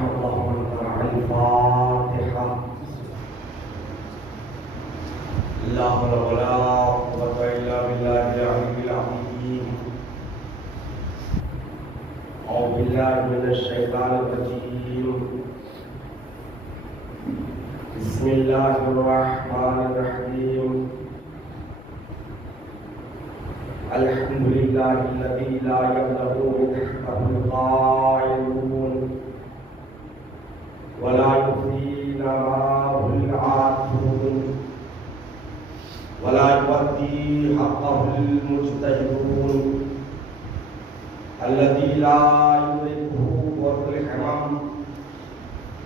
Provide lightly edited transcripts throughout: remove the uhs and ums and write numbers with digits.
رحم الله من قرأ الفاتحة. لا حول ولا قوة إلا بالله العلي العظيم. أعوذ بالله من الشيطان الرجيم. بسم الله الرحمن الرحيم. الحمد لله الذي لا يبلغ تحته القائلون ولا يفيد معه العاتون ولا يؤدي حقه المجتهدون الذي لا يدركه وقت الحمام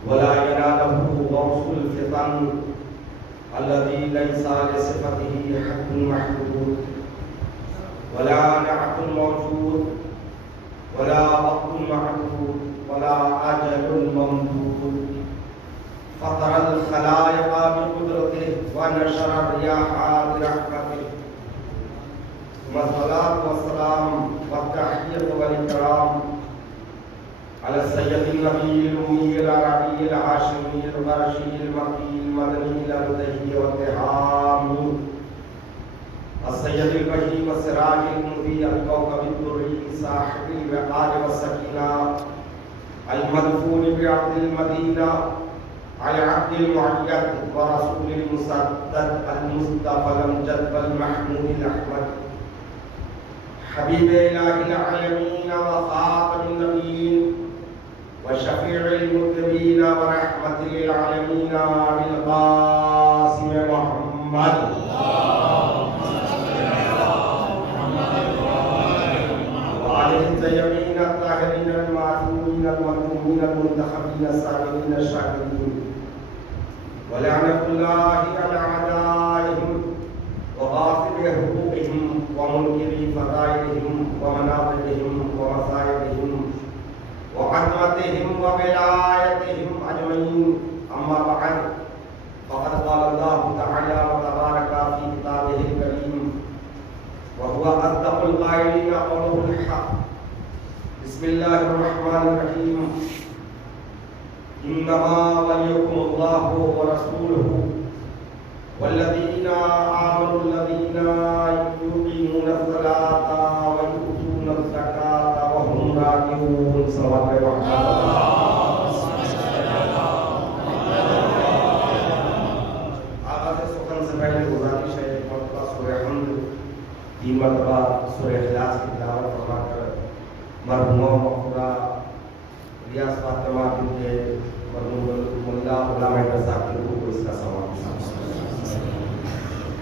ولا يناله غوص الفتن الذي ليس لصفته حد محدود ولا نعت موجود ولا وقت معدود ولا أجل ممدود فطر الخلائق بقدرته ونشر الرياح برحمته ثم الصلاة والسلام والتحية والإكرام على السيد النبي الأمي العربي الهاشمي القرشي المكي المدني المنتهي والتهامي السيد البهي والسراج المضيء الكوكب الدري صاحب الوقار والسكينة المدفون بعبد المدينة على عبد المعيد ورسول المسدد المصطفى الامجد والمحمود الاحمد حبيب اله العالمين وخاتم النبيين وشفيع المذنبين ورحمة للعالمين بالقاسم محمد. الطيبين الطاهرين المعصومين المظلومين المنتخبين الصابرين الشاكرين ولعنة الله على أعدائهم وغاصب حقوقهم ومنكري فضائلهم ومناقبهم ومصائبهم وعظمتهم وولايتهم أجمعين. أما بعد فقد قال الله تعالى وتبارك في كتابه الكريم وهو أصدق القائلين قوله الحق. بسم الله الرحمن الرحيم. إنما وليكم الله ورسوله والذين آمنوا الذين يقيمون الصلاة ويؤتون الزكاة وهم راكعون. صلوات الله. آغاز سخن سے پہلے گزارش ہے مرتبہ سورہ حمد 3 مرتبہ سورہ اخلاص کی تلاوت فرما کر مرحوم خدا ریاض فاطمہ کے مرحوم ملا علامہ صاحب کو اس کا ثواب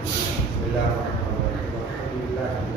بسم اللہ الرحمن الرحیم. الحمد للہ رب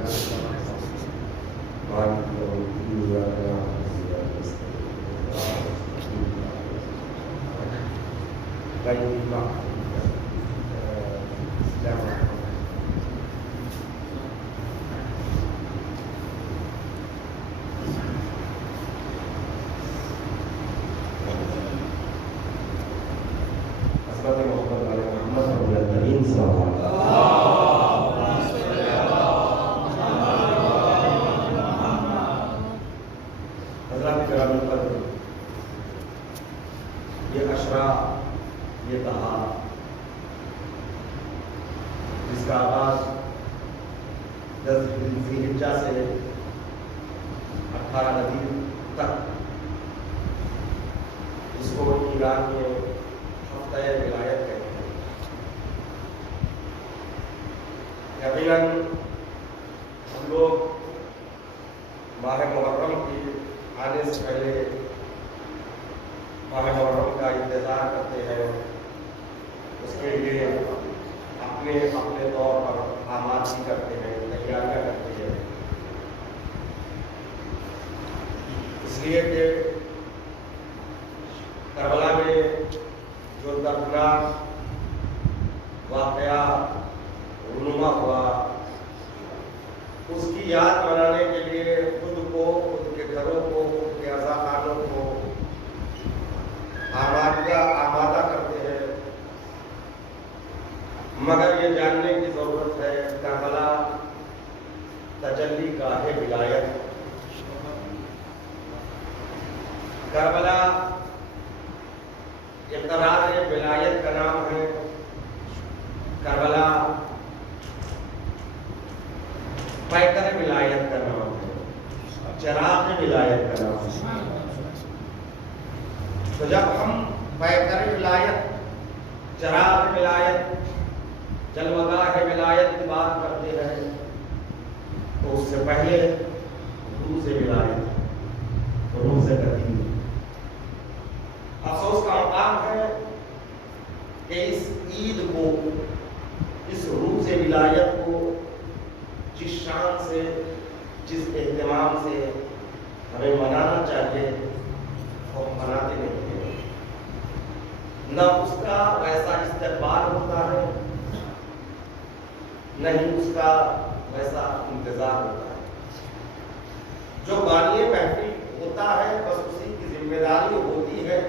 العالمین. یہ اشرا یہ کہا جس کا آغاز 10 ذی الحجہ سے 18 ربیع تک اس کو ایران میں ہفتہ ولایت کہتے ہیں. یقیناً ہم لوگ ماہ محرم کی آنے سے پہلے ماہ محرم کا انتظار کرتے ہیں. اس کے لیے اپنے طور پر آمادگی کرتے ہیں, تیاریاں کرتے ہیں. اس لیے کہ کربلا میں جو دردناک واقعہ رونما ہوا اس کی یاد منانے کے لیے خود کو, خود کے گھروں کو, خود کے عزاخانوں کو آمادہ کرتے ہیں. مگر یہ جاننے کی ضرورت ہے کربلا تجلی گاہ ولایت. کربلا اقرار ولایت کا نام ہے کربلا، پیکر ولایت کا نام ہے، چراغ ولایت کا نام ہے۔ تو جب ہم پیکر ولایت، چراغ ولایت، جلوگاہ ولایت کی بات کرتے ہیں تو اس سے پہلے روز ولایت، روز قدیم۔ افسوس کا مقام ہے کہ اس عید کو، اس روز ولایت کو جس شان سے، جس اہتمام سے ہمیں منانا چاہیے وہ مناتے نہیں ہیں۔ نہ اس کا ویسا استقبال ہوتا ہے، نہ ہی اس کا ویسا انتظار ہوتا ہے۔ جو بانی محفل ہوتا ہے بس اسی کی ذمہ داری ہوتی ہے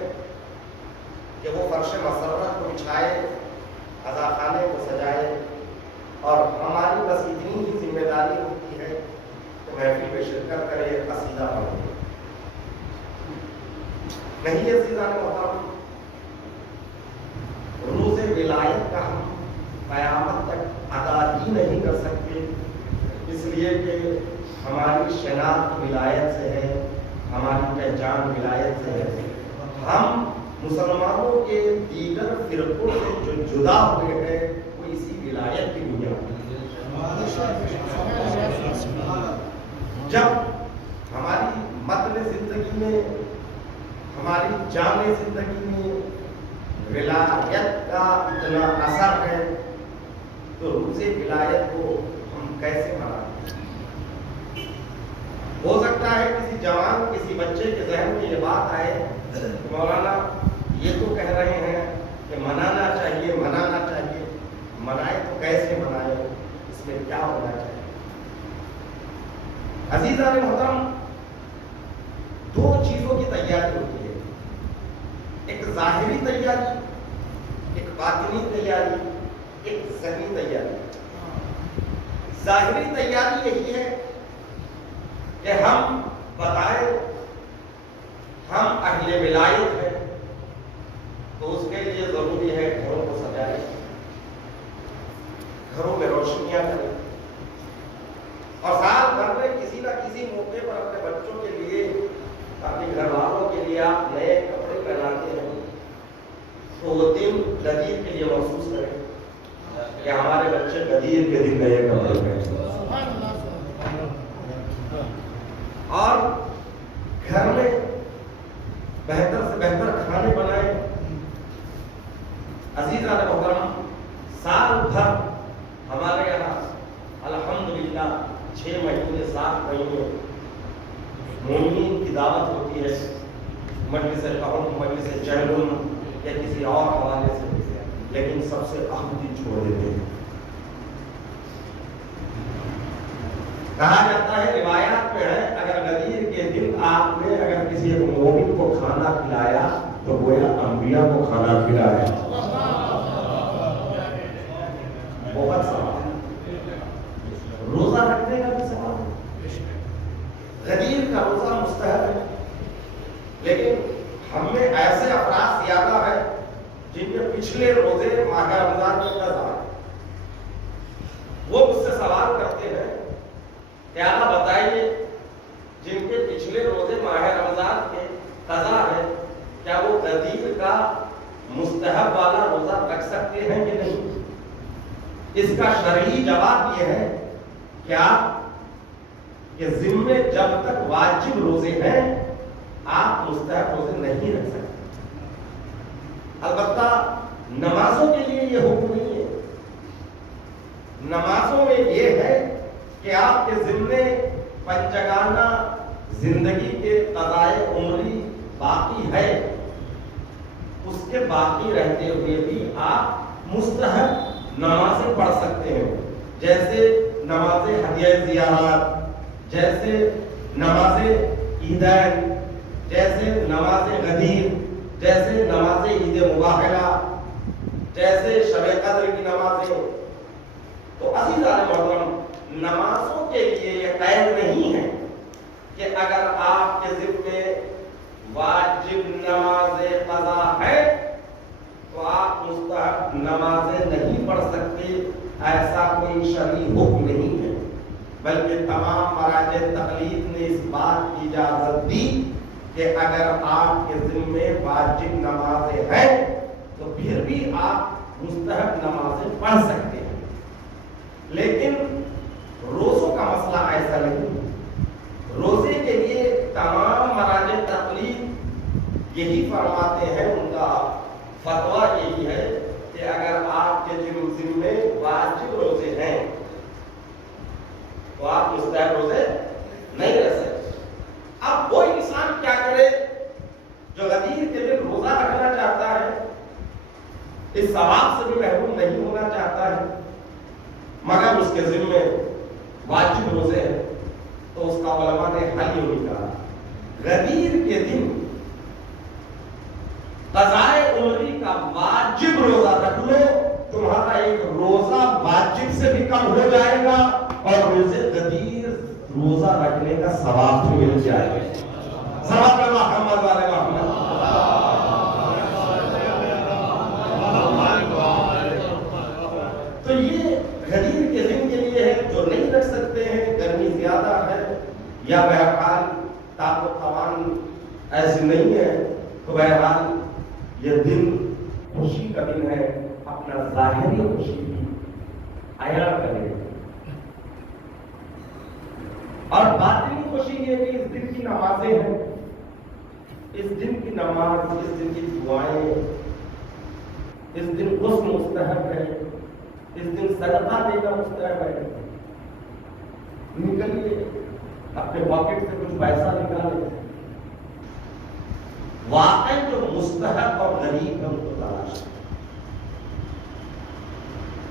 کہ وہ فرش مسرت کو بچھائے، عزاخانے کو سجائے، اور ہماری بس اتنی ہی ذمہ داری ہوتی ہے کہ محفل میں شرکت کرے، قصیدہ پڑھے۔ نہیں عزیزان محترم، روز ولایت کا ہم قیامت تک ادا ہی نہیں کر سکتے، اس لیے کہ ہماری شناخت ولایت سے ہے، ہماری پہچان ولایت سے ہے۔ ہم مسلمانوں کے دیگر فرقوں سے جو جدا ہوئے ہیں وہ اسی ولایت کی بنیاد پر۔ جب ہماری متن زندگی میں، ہماری جامع زندگی میں ولایت کا اتنا اثر ہے تو روز ولایت کو ہم کیسے منائیں؟ ہو سکتا ہے کسی جوان، کسی بچے کے ذہن میں یہ بات آئے کہ مولانا یہ تو کہہ رہے ہیں کہ منانا چاہیے، منانا چاہیے، منائے تو کیسے منائے، اس میں کیا ہونا چاہیے؟ عزیزان محترم، دو چیزوں کی تیاری ہوتی ہے، ایک ظاہری تیاری، ایک باطنی تیاری، ایک ذہنی تیاری۔ ظاہری تیاری یہی ہے کہ ہم بتائیں ہم اہل ولایت ہیں، تو اس کے لیے ضروری ہے گھروں کو سجائیں، گھروں میں روشنیاں کریں، اور سال بھر میں کسی نہ کسی موقع پر اپنے بچوں کے لیے، اپنے گھر والوں کے لیے آپ نئے کپڑے پہناتے ہیں تو وہ دن غدیر کے لیے محسوس کریں کہ ہمارے بچے غدیر کے دن نئے کپڑے پہنتے ہیں، اور گھر میں بہتر سے بہتر کھانے بنائیں۔ عزیزان محترم، سال بھر ہمارے یہاں الحمدللہ 6 مہینے 7 مہینے مومنین کی دعوت ہوتی ہے، مجلس قوم، مجلس جہلم یا کسی اور حوالے سے، لیکن سب سے اہم دن چھوڑ دیتے ہیں۔ کہا جاتا ہے، روایات میں ہے، اگر غدیر کے دن آپ نے اگر کسی ایک مومن کو کھانا کھلایا تو گویا انبیاء کو کھانا کھلایا۔ بہت سوال ہے، روزہ رکھنے کا بھی سوال ہے۔ غدیر کا روزہ مستحب ہے، لیکن ہم میں ایسے افراد زیادہ ہیں جن کے پچھلے روزے ماہ رمضان میں قضا ہے۔ وہ مجھ سے سوال کرتے ہیں کہ اللہ بتائیے، جن کے پچھلے روزے ماہ رمضان کے قضا ہے، کیا وہ غدیر کا مستحب والا روزہ رکھ سکتے ہیں کہ نہیں؟ اس کا شرعی جواب یہ ہے کہ ذمے جب تک واجب روزے ہیں آپ مستحب روزے نہیں رکھ سکتے۔ البتہ نمازوں کے لیے یہ حکم نہیں ہے، نمازوں میں یہ ہے کہ آپ کے ذمے پنجگانہ زندگی کے قضائے عمری باقی ہے، اس کے باقی رہتے ہوئے بھی آپ مستحب نمازیں پڑھ سکتے ہیں، جیسے نماز ہدیہ زیارات، جیسے نماز عیدین، جیسے نماز غدیر، جیسے نماز عید مباحلہ، جیسے شب قدر کی نمازیں۔ تو عزیزان محترم، نمازوں کے لیے یہ قید نہیں ہے کہ اگر آپ کے ذمے واجب نماز قضا ہے مراج تقلید نے اس بات کی اجازت دی کہ اگر آپ کے ذمے واجب نمازیں ہیں تو پھر بھی آپ مستحب نمازیں پڑھ سکتے ہیں، لیکن روزوں کا مسئلہ ایسا نہیں۔ روزے کے لیے تمام مراج تقلید یہی فرماتے ہیں، ان کا فتویٰ یہی ہے کہ اگر آپ کے ذمے واجب روزے ہیں تو آپ مستحب روزے نہیں رہ سکتے۔ اب وہ انسان کیا کرے جو غدیر کے دن روزہ رکھنا چاہتا ہے، اس ثواب سے بھی محروم نہیں ہونا چاہتا ہے، مگر اس کے ذمے واجب روزے ہیں، تو اس کا علماء نے حل یوں نکالا، غدیر کے دن قضائے عمری کا واجب روزہ رکھ لو، تمہارا ایک روزہ واجب سے بھی کم ہو جائے گا اور روزے غدیر روزہ رکھنے کا ثواب بھی مل جائے گا۔ ثواب میں محمد والے محمد۔ تو یہ غدیر کے دن کے لیے ہے، جو نہیں رکھ سکتے ہیں، گرمی زیادہ ہے یا بہرحال طاقت و توان ایسی نہیں ہے، تو بہرحال یہ دن خوشی کا دن ہے، اپنا ظاہری خوشی بھی عیاں کرے اور باطنی خوشی یہ کہ اس دن کی نمازیں ہیں، اس دن کی نماز، اس دن کی دعائیں، اس دن غسل مستحب ہے، اس دن صدقہ دینا مستحب ہے، نکلیے اپنے پاکٹ سے کچھ پیسہ نکالے، واقعی جو مستحب اور غریب ہے ان کو تلاش۔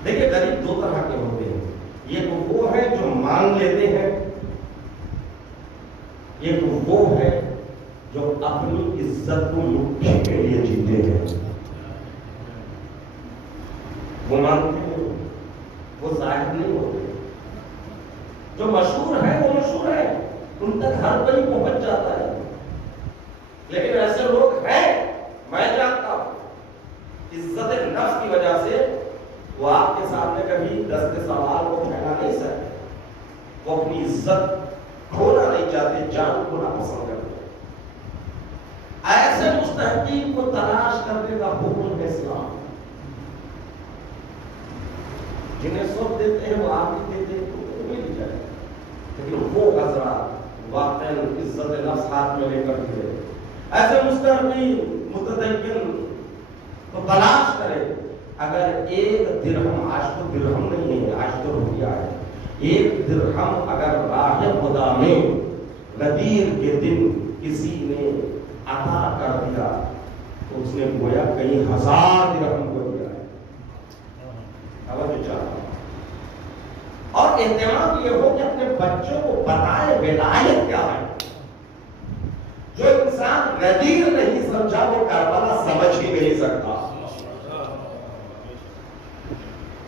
دیکھیں غریب دو طرح کے ہوتے ہیں، یہ تو وہ ہے جو مانگ لیتے ہیں، یہ تو وہ ہے جو اپنی عزت کو لٹنے کے لیے جیتے ہیں۔ وہ مانگتے ہیں، وہ ظاہر نہیں ہوتے، جو مشہور ہے وہ مشہور ہے، ان تک ہر کوئی پہنچ جاتا ہے، لیکن ایسے لوگ ہیں، میں جانتا ہوں، عزت نفس کی وجہ سے وہ آپ کے سامنے کبھی دست سوال کو پھیلا نہیں سکتے، وہ اپنی عزت کھونا نہیں چاہتے، جان کھونا پسند کرتے ہیں۔ ایسے مستحقین کو تلاش کرنے کا حکم ہے اسلام، جنہیں سب دیتے ہیں وہ آپ ہی دیتے ہیں تو مل جائے، لیکن وہ حضرات واقعی عزت نفس ہاتھ میں لے کر دیے، ایسے مستحقین متدین تو تلاش کرے۔ اگر ایک درہم، آج تو درہم نہیں ہے، آج تو روپیہ ہے، ایک درہم اگر راہ خدا میں غدیر کے دن کسی نے عطا کر دیا تو اس نے گویا کئی ہزار درہم کو دیا ہے۔ توجہ چاہتا ہوں، اور اہتمام یہ ہو کہ اپنے بچوں کو بتائے ولایت کیا ہے۔ جو انسان غدیر نہیں سمجھا وہ کربلا سمجھ ہی نہیں سکتا،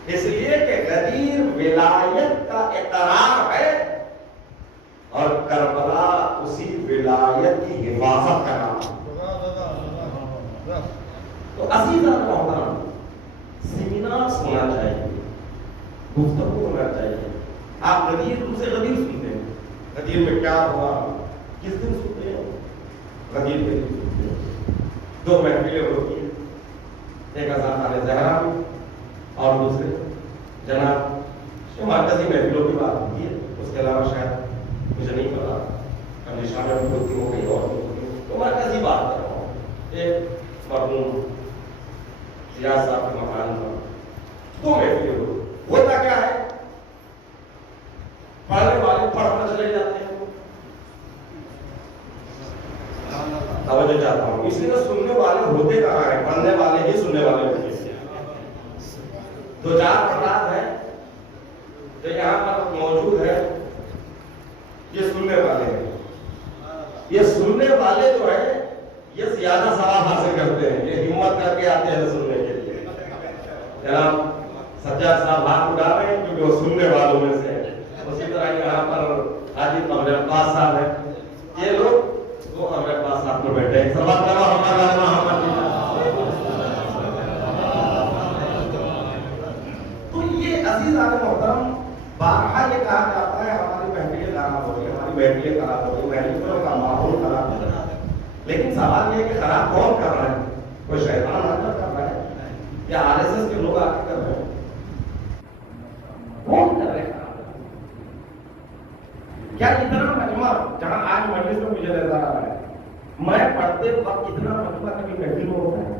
اس لیے کہ غدیر ولایت کا اقرار ہے اور کربلا اسی ولایت کی حفاظت کا نام ہے۔ تو عزیزان محترم، سیمینارز ہونا چاہیے، گفتگو ہونا چاہیے۔ آپ غدیر روز سے غدیر سنتے ہیں، غدیر میں کیا ہوا، کس دن سنتے ہیں؟ غدیر کے دن سنتے ہیں۔ دو محفلیں ہوتی ہیں، ایک خانہ زہرا میں اور دوسرے جناب مرکزی محفلوں کی بات ہوتی ہے، اس کے علاوہ شاید مجھے نہیں پتا، ہمیشہ میں ہوتی ہو گئی اور تو مرکزی بات کر رہا ہوں۔ ایک مرحوم ریاض صاحب کے مکان پر دو محفلیں ہوتا کیا ہے، پڑھنے والے پڑھنا چلے جاتے ہیں، توجہ چاہتا ہوں، اس لیے سننے والے ہوتے کہاں ہیں، پڑھنے والے ہی سننے والے ہوتے ہیں۔ دو چار افراد ہیں جو یہاں پر موجود ہے، یہ سننے والے ہیں، یہ سننے والے جو ہیں یہ زیادہ ثواب حاصل کرتے ہیں، یہ ہمت کر کے آتے ہیں سننے کے لیے۔ جناب سجاد صاحب ہاتھ اٹھا رہے ہیں کیونکہ وہ سننے والوں میں سے ہیں۔ اسی طرح یہاں پر حاجی قمر عباس صاحب ہیں، یہ لوگ وہ قمر عباس صاحب پر بیٹھے ہیں۔ سلام عزیزان محترم، بارہا یہ کہا جاتا ہے ہماری محفلیں خراب ہو رہی ہے، کی محفلیں خراب ہو گئی، محفلوں کا ماحول خراب ہو رہا ہے، لیکن سوال یہ ہے کہ خراب کون کر رہا ہے؟ کوئی شیطان آ کر رہا ہے یا RSS کے لوگ آ کے کر رہے ہیں؟ کون کر رہے ہیں؟ کیا اتنا مجمع جہاں آج مجلس میں مجھے نظر آ رہا ہے، میں پڑھتے وقت اتنا مجمع کبھی محفل میں ہوتا ہے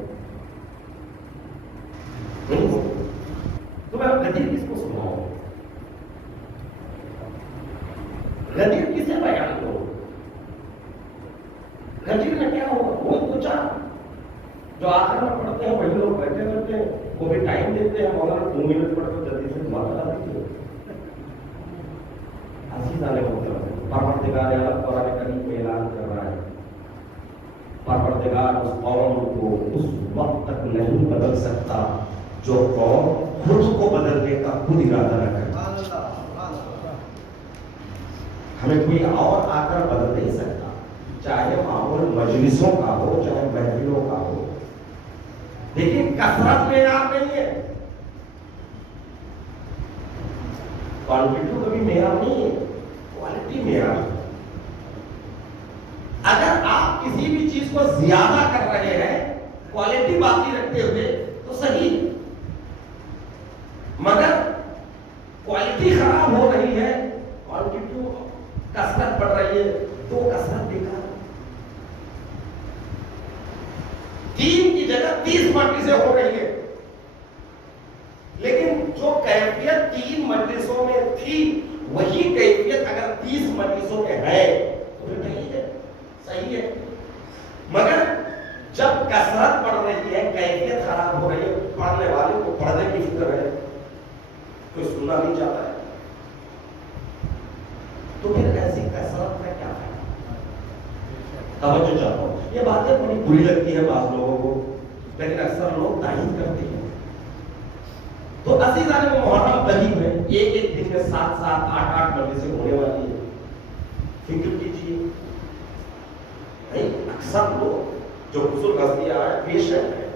نہیں؟ تو میں غدیر کس کو سناؤں؟ غدیر کسے بیان کروں؟ غدیر میں کیا ہوگا؟ وہ تو چاہ جو آخر میں پڑھتے ہیں وہی لوگ بیٹھے رہتے ہیں، وہ بھی ٹائم دیتے ہیں، مولانا 2 منٹ پڑھ کر جلدی سے دعا کرا دیتے ہیں۔ عزیزان محترم، پروردگار عالم قرآن کریم میں اعلان کر رہا ہے، پروردگار اس قوم کو اس وقت تک نہیں بدل سکتا جو قوم خود کو بدلنے کا خود ارادہ نہ کرے۔ ہمیں کوئی اور آ کر بدل نہیں سکتا، چاہے ماحول مجلسوں کا ہو چاہے محفلوں کا ہو، لیکن کثرت معیار نہیں ہے، کوانٹٹی کبھی معیار نہیں ہے، کوالٹی معیار ہے۔ اگر آپ کسی بھی چیز کو زیادہ کر رہے ہیں کوالٹی باقی رکھتے ہوئے تو صحیح، مگر کوالٹی خراب ہو رہی ہے، کوانٹٹی کثرت بڑھ رہی ہے تو کثرت بیکار۔ 3 کی جگہ 30 مجلسیں ہو رہی ہے، لیکن جو کیفیت 3 مجلسوں میں تھی وہی کیفیت اگر 30 مجلسوں میں ہے تو پھر نہیں ہے، صحیح ہے۔ مگر جب کثرت بڑھ رہی ہے کیفیت خراب ہو رہی ہے، پڑھنے والے کو پڑھنے کی فکر ہے، کوئی سننا نہیں چاہتا ہے، تو پھر ایسی کثرت میں کیا ہے؟ توجہ چاہتا ہوں، یہ باتیں بڑی بری لگتی ہے بعض لوگوں کو، لیکن اکثر لوگ تائید کرتے ہیں۔ تو عزیزان محرم قریب ہے، ایک دن میں 7 8 مجلسیں ہونے والی ہے، فکر کیجیے۔ اکثر لوگ جو بزرگ ہستیاں ہیں، پیشنٹ ہے،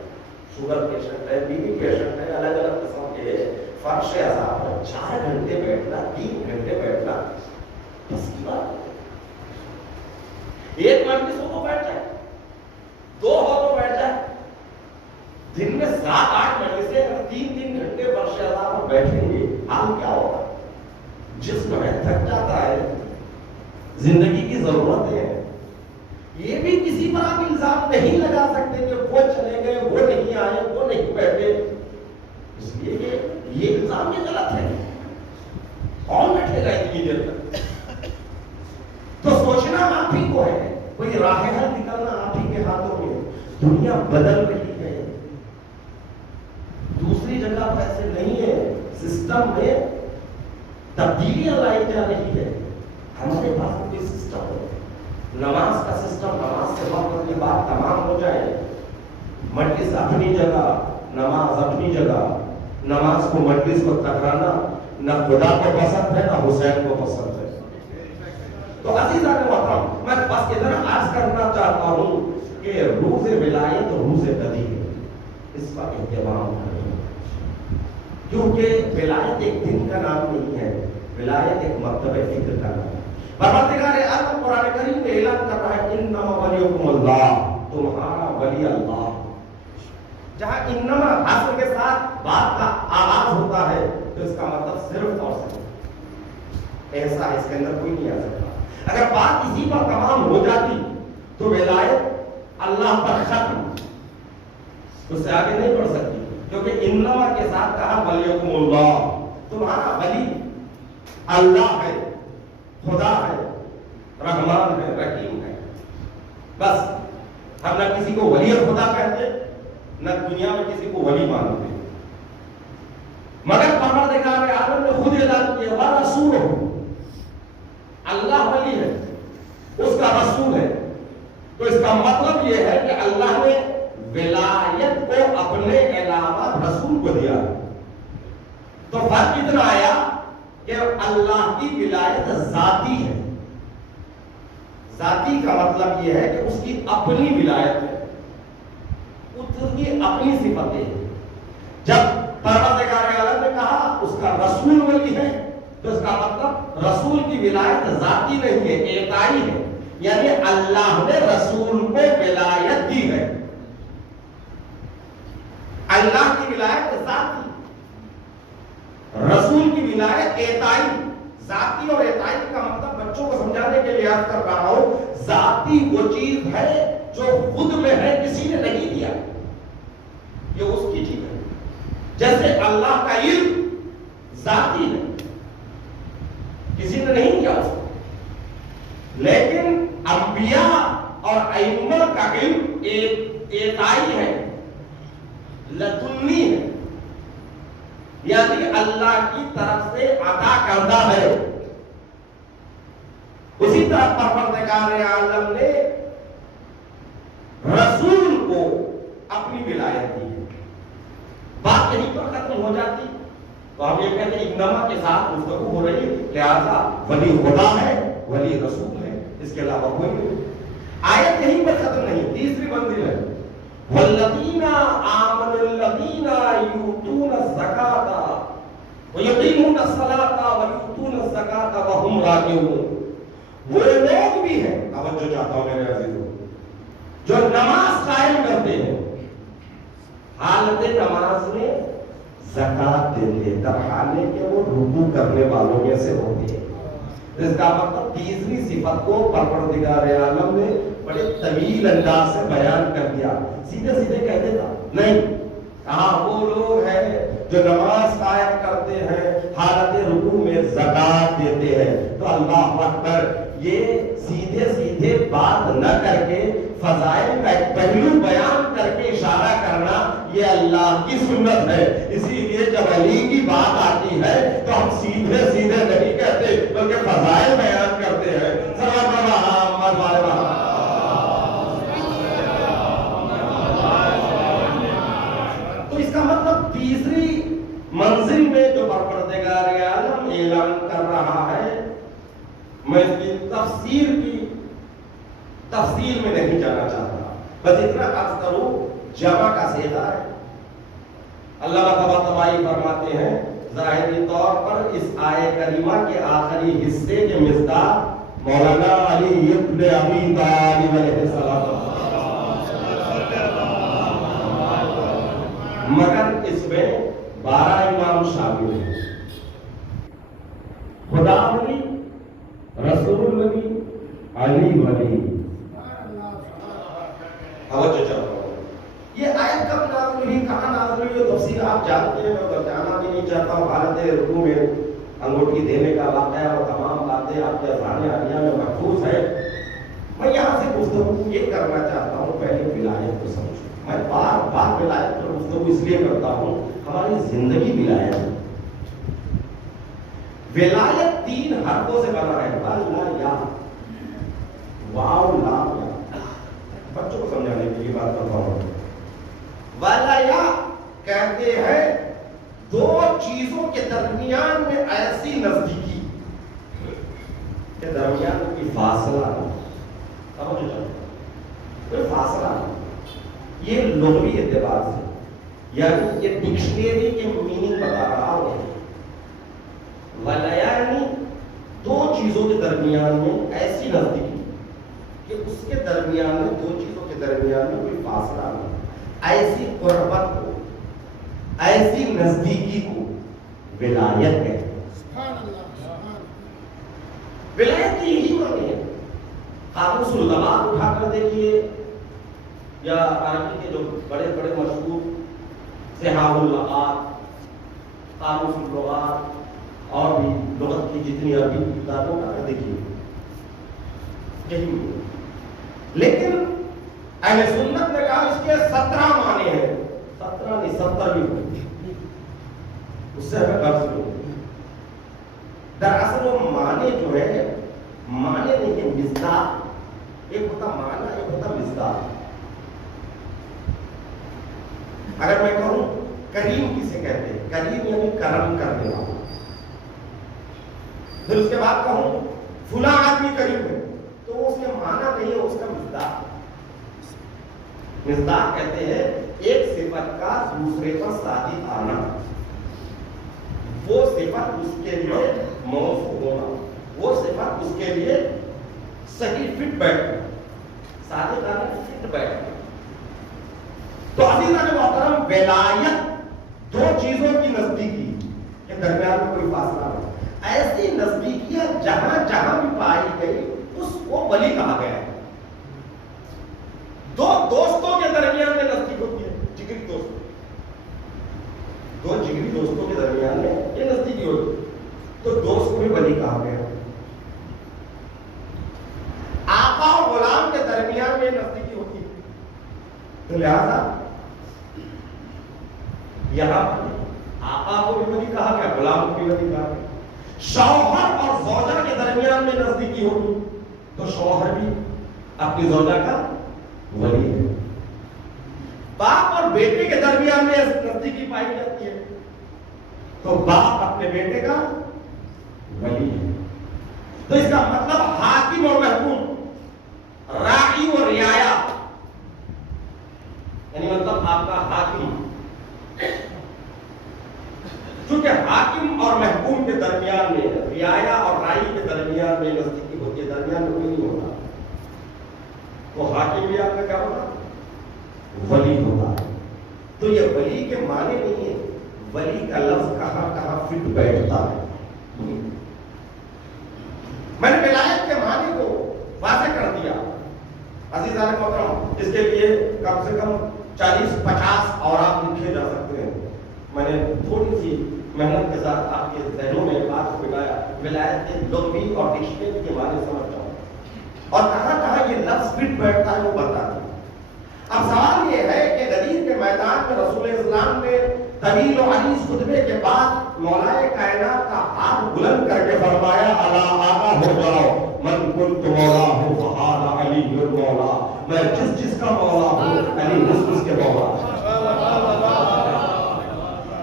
شوگر پیشنٹ ہے، BP پیشنٹ ہے، الگ الگ قسم کے فرش عذاب ہے، 4 گھنٹے بیٹھنا 3 گھنٹے بیٹھنا بس کی بات، ایک مجلس ہو تو بیٹھ جائے، 2 ہو تو بیٹھ جائے، دن میں 7 8 مجلسیں اگر 3 گھنٹے فرش عذاب پر بیٹھیں گے حال کیا ہوگا؟ جسم ہے تھک جاتا ہے، زندگی کی ضرورت ہے۔ یہ بھی کسی پر آپ الزام نہیں لگا سکتے کہ وہ چلے گئے، وہ نہیں آئے، وہ نہیں بیٹھے، اس لیے یہ الزام یہ غلط ہے۔ کون بیٹھے گا اتنی دیر تک؟ تو سوچنا آپ ہی کو ہے، کوئی راہ حل نکلنا آپ ہی کے ہاتھوں میں۔ دنیا بدل رہی ہے، دوسری جگہ پیسے نہیں ہے، سسٹم میں تبدیلیاں لائی جا رہی ہے، ہمارے پاس کوئی سسٹم ہے۔ نماز کا سسٹم، نماز سے وقت کی بات تمام ہو جائے، مجلس اپنی جگہ، نماز اپنی جگہ، نماز کو مجلس کو ٹکرانا نہ خدا کو پسند ہے نہ حسین کو پسند ہے۔ تو عزیزان محترم، میں بس اتنا عرض کرنا چاہتا ہوں کہ روز ولایت روز قدیر ہے، اس کا اہتمام کریں، کیونکہ ولایت ایک دن کا نام نہیں ہے، ولایت ایک مرتبہ فکر کا نام ہے۔ پروردگار عالم قرآن کریم میں اعلان کر رہا ہے انما ولیکم اللہ، تمہارا ولی اللہ۔ جہاں انما حسر کے ساتھ بات کا آغاز ہوتا ہے تو اس کا مطلب صرف اور صرف ایسا ہے، اس کے اندر کوئی نہیں آ سکتا۔ اگر بات اسی پر تمام ہو جاتی تو ولایت اللہ پر ختم، اس سے آگے نہیں بڑھ سکتی، کیونکہ انما کے ساتھ کہا ولیکم اللہ، تمہارا ولی اللہ ہے، خدا ہے، رحمان ہے، رحیم ہے۔ بس ہم نہ کسی کو ولی خدا کہتے نہ دنیا میں کسی کو ولی مانتے، مگر پروردگار عالم نے خود اعلان کیا ورسول، اللہ ولی ہے، اس کا رسول ہے۔ تو اس کا مطلب یہ ہے کہ اللہ نے ولایت کو اپنے علاوہ رسول کو دیا۔ تو فرق اتنا آیا کہ اللہ کی ولایت ذاتی ہے، ذاتی کا مطلب یہ ہے کہ اس کی اپنی ولایت ہے، اس کی اپنی صفتیں ہیں۔ جب پروردگار عالم نے کہا اس کا رسول ولی ہے تو اس کا مطلب رسول کی ولایت ذاتی نہیں ہے، اعطائی ہے، یعنی اللہ نے رسول کو ولایت دی ہے۔ اللہ کی ولایت ذاتی، رسول کی ولایت اعطائی۔ ذاتی اور اعطائی کا مطلب بچوں کو سمجھانے کے لیے یاد کر رہا ہوں، ذاتی وہ چیز ہے جو خود میں ہے، کسی نے نہیں دیا، یہ اس کی چیز ہے۔ جیسے اللہ کا علم ذاتی ہے، کسی نے نہیں دیا اس کو، لیکن انبیاء اور ائمہ کا علم اعطائی ہے، لدنی ہے، یعنی اللہ کی طرف سے عطا کردہ ہے۔ اسی طرح پروردگار عالم نے رسول کو اپنی ولایت دی ہے۔ بات یہیں پر ختم ہو جاتی تو ہم یہ کہتے ہیں انما کے ساتھ گفتگو ہو رہی ہے، لہذا ولی خدا ہے، ولی رسول ہے، اس کے علاوہ کوئی نہیں۔ آیت یہیں پر ختم نہیں، تیسری منزل ہے والذین آمنوا الذین یؤتون الزکاة ویقیمون الصلاة ویؤتون الزکاة وہم راکعون۔ وہ لوگ بھی ہیں، توجہ چاہتا ہوں میرے عزیزوں، جو نماز قائم کرتے ہیں، حالت نماز میں زکات دیتے، در حالے کہ وہ رکوع کرنے والوں میں سے ہوتے ہیں۔ اس کا مطلب تیسری صفت کو پروردگار عالم نے بڑے طویل انداز سے بیان کر دیا، سیدھے سیدھے کہہ دیتا نہیں، کہاں وہ لوگ ہیں جو نماز قائم کرتے ہیں، حالت رکوع میں زکات دیتے ہیں۔ تو اللہ اکبر، یہ سیدھے سیدھے بات نہ کر کے فضائل کا ایک پہلو بیان کر کے اشارہ کرنا، یہ اللہ کی سنت ہے۔ اسی لیے جب علی کی بات آتی ہے تو ہم سیدھے سیدھے نہیں کہتے بلکہ فضائل بیان کرتے ہیں۔ تو اس کا مطلب تیسری منزل میں جو پروردگار عالم اعلان کر رہا ہے، میں اس کی تفصیل میں نہیں جانا چاہتا، بس اتنا عرض کروں، جمع کا صیغہ ہے۔ اللہ طباطبائی فرماتے ہیں ظاہری طور پر اس آیہ کریمہ کے آخری حصے کے مصداق مولانا علی ابن ابی طالب علیہ السلام، مگر اس میں 12 امام شامل ہیں، خدا ولی، رسول ولی، علی ولی۔ توجہ چاہتا ہوں، یہ آیت کب نازل ہوئی، کہاں نازل ہوئی، یہ تفصیل آپ جانتے ہیں، میں جانا بھی نہیں چاہتا ہوں۔ حالت رکوع میں انگوٹھی دینے کا واقعہ اور تمام باتیں آپ کے اذہان عالیہ میں محفوظ ہے۔ میں یہاں سے گفتگو یہ کرنا چاہتا ہوں، پہلے ولایت کو سمجھو۔ میں بار بار ولایت پر گفتگو اس لیے کرتا ہوں، ہماری زندگی ولایت ہے۔ ولایت 3 حرفوں سے بنا ہے، ولا یا، واو لام یا۔ بچوں کو سمجھانے کے لیے بات کرتا ہوں۔ ولا یا کہتے ہیں 2 چیزوں کے درمیان میں ایسی نزدیکی کے درمیان کوئی فاصلہ نہیں، سمجھو کوئی فاصلہ نہیں۔ یہ لغوی اعتبار سے، یعنی یہ ڈکشنری کے میننگ بتا رہا ہوں۔ ولا یعنی 2 چیزوں کے درمیان میں ایسی نزدیکی کہ اس کے درمیان میں 2 چیزوں کے درمیان میں کوئی فاصلہ نہیں، ایسی قربت کو، ایسی نزدیکی کو ولایت کہتے ہیں۔ ولایت کی یہی معنی ہے۔ قاموس الزمان اٹھا کر دیکھیے، یا عربی کے جو بڑے بڑے مشہور صحاح اللغات، قاموس اللغات اور بھی لغت کی جتنی عربی کتابوں کا دیکھیے، یہی۔ لیکن اہل سنت نے کہا اس کے 17 معنی ہیں، 17 نہیں 70 بھی ہوئی، اس سے ہمیں قرض لو۔ دراصل وہ معنی جو ہے، معنی نہیں ہے، مصداق۔ ایک ہوتا معنی، ایک ہوتا مصداق۔ اگر میں کہوں کریم کسے کہتے ہیں، کریم یعنی کرم کرنے والا، پھر اس کے بعد کہوں فلاں آدمی کریم ہے، تو اس کے معنی نہیں ہے، اس کا مصداق۔ مصداق کہتے ہیں ایک صفت کا دوسرے پر ثابت آنا، وہ صفت اس کے لیے موصوف ہونا، وہ صفت اس کے لیے صحیح فٹ بیٹھنا، صادقانہ فٹ بیٹھنا۔ تو عزیزان محترم، ولایت دو چیزوں کی نزدیکی کے درمیان میں کوئی فاصلہ نہیں، ایسی نزدیکیاں جہاں جہاں بھی پائی گئی اس کو ولی کہا گیا ہے۔ دو دوستوں کے درمیان میں نزدیک ہوتی ہے، جگری دوست، دو جگری دوستوں کے درمیان میں یہ نزدیکی ہوتی ہے، تو دوست کو بھی ولی کہا گیا۔ آقا اور غلام کے درمیان میں نزدیکی ہوتی ہے، تو لہذا یہاں آقا کو بھی ولی کہا گیا، غلام کو بھی ولی کہا گیا۔ شوہر اور زوجہ کے درمیان میں نزدیکی ہوتی تو شوہر بھی اپنی زوجہ کا ولی ہے۔ باپ اور بیٹے کے درمیان میں نزدیکی پائی جاتی ہے تو باپ اپنے بیٹے کا ولی ہے۔ تو اس کا مطلب حاکم اور محکوم، راعی اور رعایا، یعنی مطلب آپ کا حاکم، چونکہ حاکم اور محکوم کے درمیان میں، رعایا اور راعی کے درمیان میں نزدیکی ہوتی ہے، درمیان میں کوئی نہیں ہوتا، تو حاکم بھی آپ کا کیا ہوتا؟ ولی ہوتا ہے۔ تو یہ ولی کے معنی نہیں ہے، ولی کا لفظ کہاں کہاں فٹ بیٹھتا ہے۔ میں نے ولایت کے معنی کو واضح کر دیا عزیزان محترم، اس کے لیے کم سے کم 40-50 اوراق لکھے جا سکتے ہیں۔ میں نے تھوڑی سی محنت کے ساتھ آپ کے ذہنوں میں بات کو بٹھایا، ولایت کے لغوی اور ڈکشنری کے معنی سمجھ جاؤں اور کہاں کہاں یہ لفظ فٹ بیٹھتا ہے وہ بتا دیں۔ اب سوال یہ ہے کہ غدیر کے میدان میں رسول اسلام نے طویل و عریض خطبے کے بعد مولائے کائنات کا ہاتھ بلند کر کے فرمایا، الا آقا ہو جاؤ، من کنت مولا ہو فہذا علی مولا، میں جس کا مولا ہوں علی اس کے مولا۔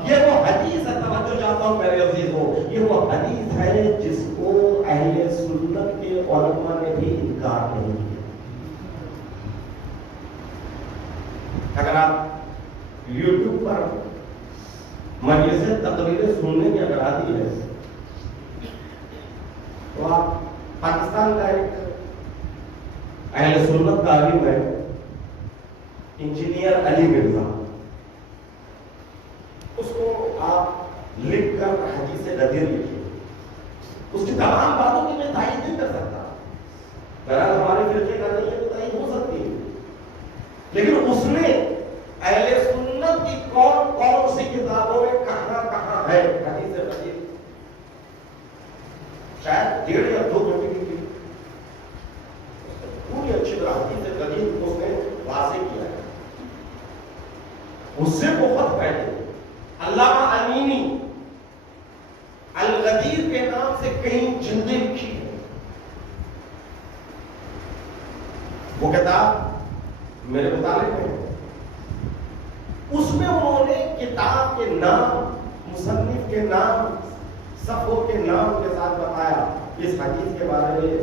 یہ وہ حدیث ہے، توجہ چاہتا ہوں میرے عزیزوں، یہ وہ حدیث ہے جس کو اہل سنت کے علماء نے بھی انکار نہیں کیا۔ اگر آپ یوٹیوب پر مجلس تقریریں سننے کی اگر آتی ہے تو آپ پاکستان کا ایک اہل سنت کا عالم ہے انجینئر علی مرزا، اس کو آپ لکھ کر حدیث غدیر لکھیے، اس کی تمام باتوں کی میں تائید نہیں کر سکتا، بہرحال ہمارے فرقے کا نہیں ہے تو تائید ہو سکتی ہے، لیکن اس نے اہل سنت کی کون سی کتابوں میں کہاں کہاں ہے حدیث غدیر، شاید 1.5 یا 2 گھنٹے کی پوری اچھی طرح حدیث غدیر کو اس نے واضح کیا ہے۔ اس سے بہت پہلے علامہ امینی الغدیر کے نام سے کئی جلدیں لکھی ہیں، وہ کتاب میرے مطالعے میں، اس میں انہوں نے کتاب کے نام، مصنف کے نام، صفحوں کے نام کے ساتھ بتایا اس حدیث کے بارے میں۔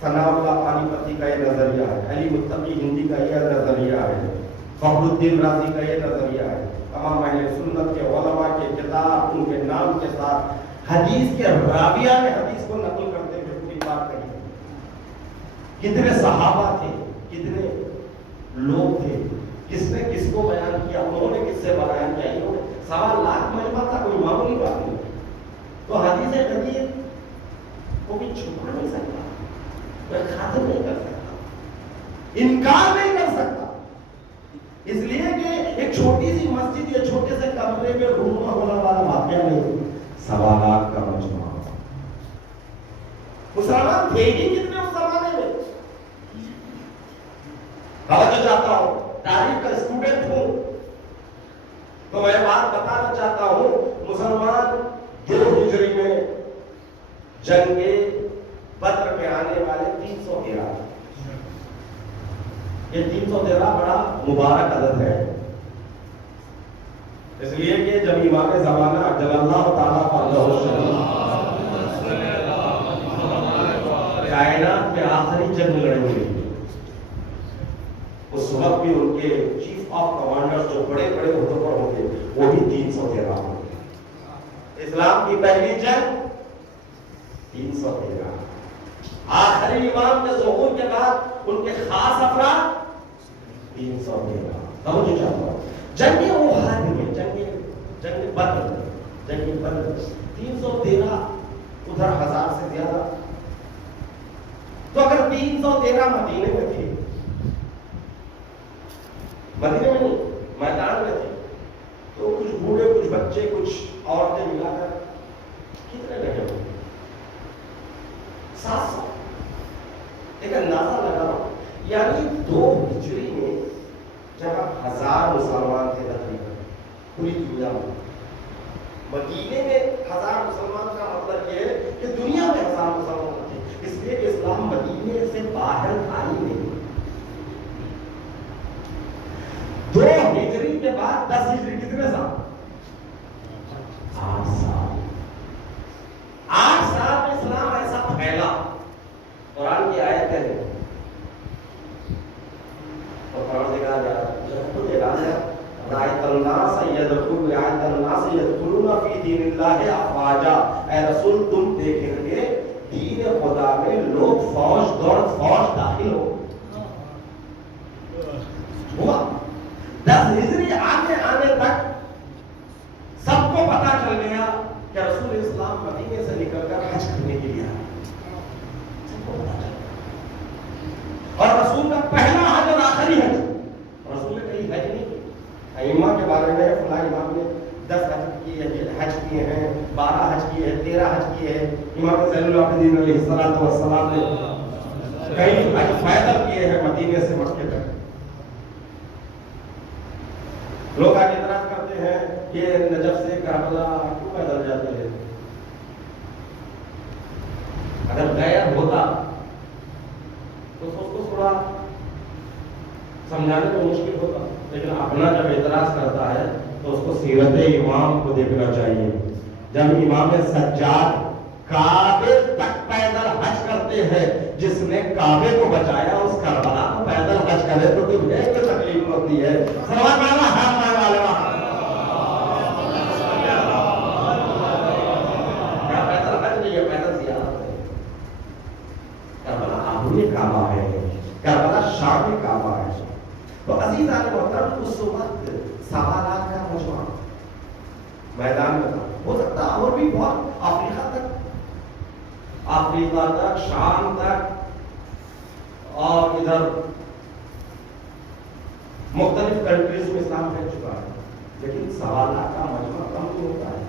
ثناء اللہ پانی پتی کا یہ نظریہ ہے، علی متقی ہندی کا یہ نظریہ ہے، فخر الدین رازی کا یہ نظریہ ہے، تمام اہل سنت کے علماء کے کتاب ان کے نام کے ساتھ حدیث کے راویہ نے حدیث کو نقل کرتے ہوئے پوری بات کہی۔ کتنے صحابہ تھے، کتنے لوگ تھے، کس نے کس کو بیان کیا، انہوں نے کس سے بیان کیا، انہوں نے 1.25 لاکھ مجمع تھا، کوئی معمولی بات نہیں۔ تو حدیث غدیر کو بھی چھپا نہیں سکتا، کوئی ختم نہیں کر سکتا، انکار نہیں کر سکتا، اس لیے کہ ایک چھوٹی سی مسجد یا چھوٹے سے کمرے میں رونما ہونے والا واقعہ نہیں، 1.25 لاکھ کا مجمع۔ مسلمان تھے ہی کتنے اس زمانے میں؟ توجہ چاہتا ہوں، تاریخ کا اسٹوڈنٹ ہوں تو میں بات بتانا چاہتا ہوں، مسلمان 2 ہجری میں جنگ بدر میں آنے والے 313، یہ 313 بڑا مبارک عدد ہے، اس لیے کہ جب امام زمانہ جل اللہ تعالیٰ فضلہ شریف کائنات میں آخری جنگ لڑے ہوئے، اس وقت بھی ان کے چیف آف کمانڈر جو بڑے بڑے عہدوں پر ہوں گے وہ بھی 313 ہوں گے۔ اسلام کی پہلی جنگ 313 آخری امام کے ظہور کے بعد ان کے خاص افراد 313. توجہ چاہتا ہوں جنگ احد میں جنگ بدر 313 ادھر 1000 سے زیادہ. تو اگر 313 مدینے میں تھے، مدینے میں نہیں میدان میں تھے، تو کچھ بوڑھے کچھ بچے کچھ عورتیں ملا کر کتنے لگے ہوئے؟ 700. ایک اندازہ لگا یعنی 2 ہجری میں جہاں 1000 مسلمان تھے تقریباً پوری دنیا میں، مدینے میں 1000 مسلمان کا مطلب یہ ہے کہ دنیا میں 1000 مسلمان تھے. اس لیے کہ اسلام مدینے سے باہر تھا ہی نہیں. 2 ہجری کے بعد 10 ہجری کتنے سال؟ 8 سال. 8 سال میں اسلام ایسا پھیلا. قرآن کی آیت ہے اور قرآن سے کہا جا رہا ہے رأيت الناس يدخلون في دين الله افواجا. اے رسول تم دیکھیں گے دین خدا میں لوگ فوج دور فوج داخل ہوا. 10 ہجری آنے تک سب کو پتا چل گیا کہ رسول اسلام مدینے سے نکل کر حج کرنے کے لیے آیا. سب کو پتا چل گیا. اور رسول کا پہلا حج اور آخری حج. رسول نے کئی حج نہیں کی. ائمہ کے بارے میں فلاں امام نے 10 حج کیے ہیں، 12 حج کیے ہیں، 13 حج کیے ہیں. امام زین العابدین علیہ السلام نے کئی حج پیدل کیے ہیں مدینے سے مکے تک. لوگ آج اعتراض کرتے ہیں کہ نجف سے کربلا کیوں پیدل جاتے ہیں؟ اگر غیر ہوتا تو اس کو تھوڑا سمجھانے میں مشکل ہوتا، لیکن اپنا جب اعتراض کرتا ہے تو اس کو سیرت امام کو دیکھنا چاہیے. جب امام سجاد کعبے تک پیدل حج کرتے ہیں، جس نے کعبے کو بچایا اس کربلا کو پیدل حج کرے تو تمہیں کیا تکلیف ہوتی ہے؟ سلام علیہ ہم والے کیا پیدل حج نہیں ہے، پیدل زیارت ہے. کربلا آبوی کعبہ ہے، کربلا شام میں کعبہ ہے. تو عزیزان محترم اس وقت سوالات کا مجموعہ میدان میں تھا. ہو سکتا اور بھی بہت افریقہ تک شام تک اور ادھر مختلف کنٹریز میں اسلام پھیل چکا ہے، لیکن سوالات کا مجموعہ کم نہیں ہوتا ہے.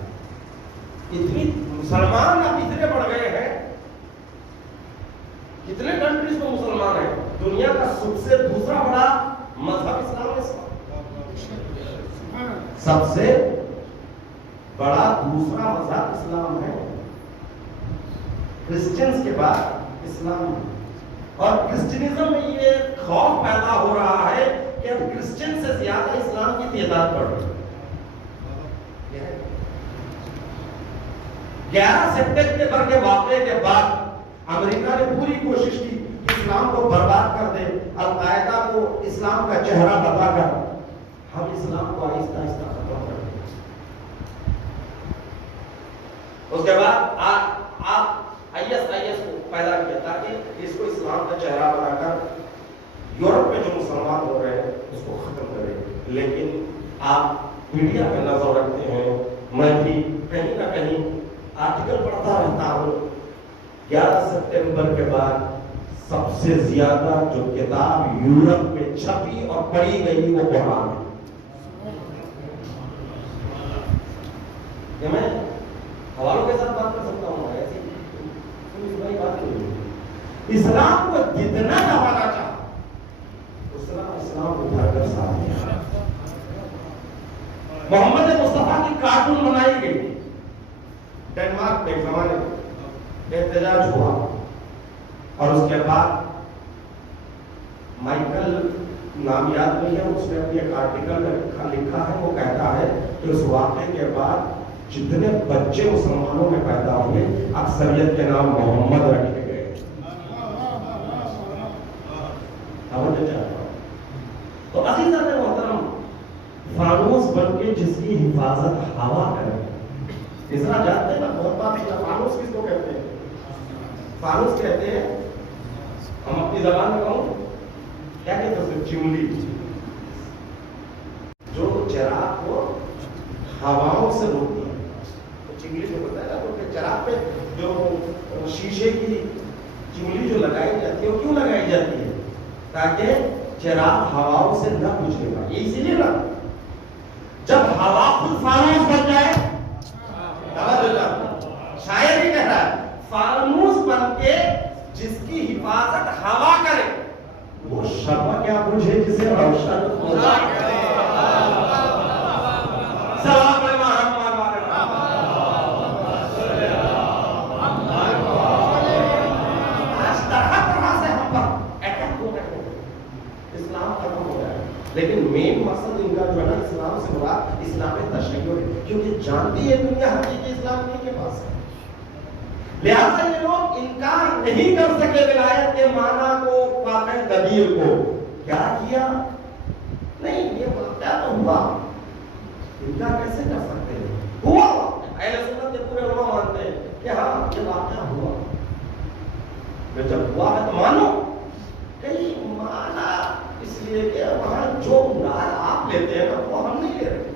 اتنی مسلمان اب اتنے بڑھ گئے ہیں، کتنے کنٹریز میں مسلمان ہیں. دنیا کا سب سے دوسرا بڑا مذہب اسلام ہے. سب سے بڑا دوسرا مذہب اسلام ہے. کرسچنز کے بعد اسلام ہے. اور کرسچنزم میں یہ خوف پیدا ہو رہا ہے کہ اب کرسچن سے زیادہ اسلام کی تعداد بڑھ رہی ہے. 11 سپٹمبر کے واقعے کے بعد امریکہ نے پوری کوشش کی کہ اسلام کو برباد کر دے. القاعدہ کو اسلام کا چہرہ بتا کر ہم اسلام کو آہستہ آہستہ ختم کر دیں. اس کے بعد آپ IS کو پیدا کیا تاکہ اس کو اسلام کا چہرہ بنا کر یورپ میں جو مسلمان ہو رہے ہیں اس کو ختم کریں. لیکن آپ میڈیا پہ نظر رکھتے ہیں، میں بھی کہیں نہ کہیں آرٹیکل پڑھتا رہتا ہوں. 11 سپٹمبر کے بعد سب سے زیادہ جو کتاب یورپ میں چھپی اور پڑھی گئی وہ قرآن ہے. میں حوالوں کے ساتھ بات کر سکتا ہوں، ایسی بات نہیں. اسلام کو جتنا دبانا چاہا اسلام کو اٹھا کر ساتھ دیا. محمد مصطفیٰ کی کارٹون بنائی گئی. ڈنمارک میں ایک زمانے میں احتجاج ہوا اور اس کے بعد مائیکل نام یاد نہیں ہے، اس نے اپنی ایک آرٹیکل میں لکھا ہے، وہ کہتا ہے کہ اس واقعے کے بعد جتنے بچے مسلمانوں میں پیدا ہوئے اکثریت کے نام محمد رکھے گئے. تو عزیزان محترم، فانوس بن کے جس کی حفاظت ہوا کرے. اس طرح جانتے ہیں نا بہت بات، فانوس کس کو کہتے ہیں؟ فانوس کہتے ہیں، ہم اپنی زبان میں کہوں کیا کہتے ہیں؟ چملی، جو چراغ کو ہواؤں سے روکتی ہے. چملی جو ہوتا ہے نا، تو چراغ پہ جو شیشے کی چملی جو لگائی جاتی ہے، وہ کیوں لگائی جاتی ہے؟ تاکہ چراغ ہواؤں سے نہ بجھے گا. یہ اسی لیے نا، جب ہوا خود فانوس بن جائے، شاید ہی کہہ رہا ہے فانوس بن کے جس کی حفاظت ہوا کرے وہ شمع کیا بجھے جسے روشن ہو جائے. لیکن مین مقصد ان کا جو ہے نا، اسلام سے مراد اسلام تشیع ہے، کیونکہ جانتی ہے دنیا حقیقی اسلام انہی کے پاس ہے. لہٰذا یہ لوگ انکار نہیں کر سکے ولایت کے معنی کو، واقع قدیر کو. کیا کیا؟ نہیں، یہ واقعہ تو ہوا، انکار کیسے کر سکتے ہیں؟ ہوا. اہل سنت کے پورے علماء مانتے ہیں کہ ہاں یہ واقعہ ہوا. جب ہوا ہے تو مانو. کئی مانا اس لیے کہ وہاں جو مراد آپ لیتے ہیں نا، وہ ہم نہیں لے رہے.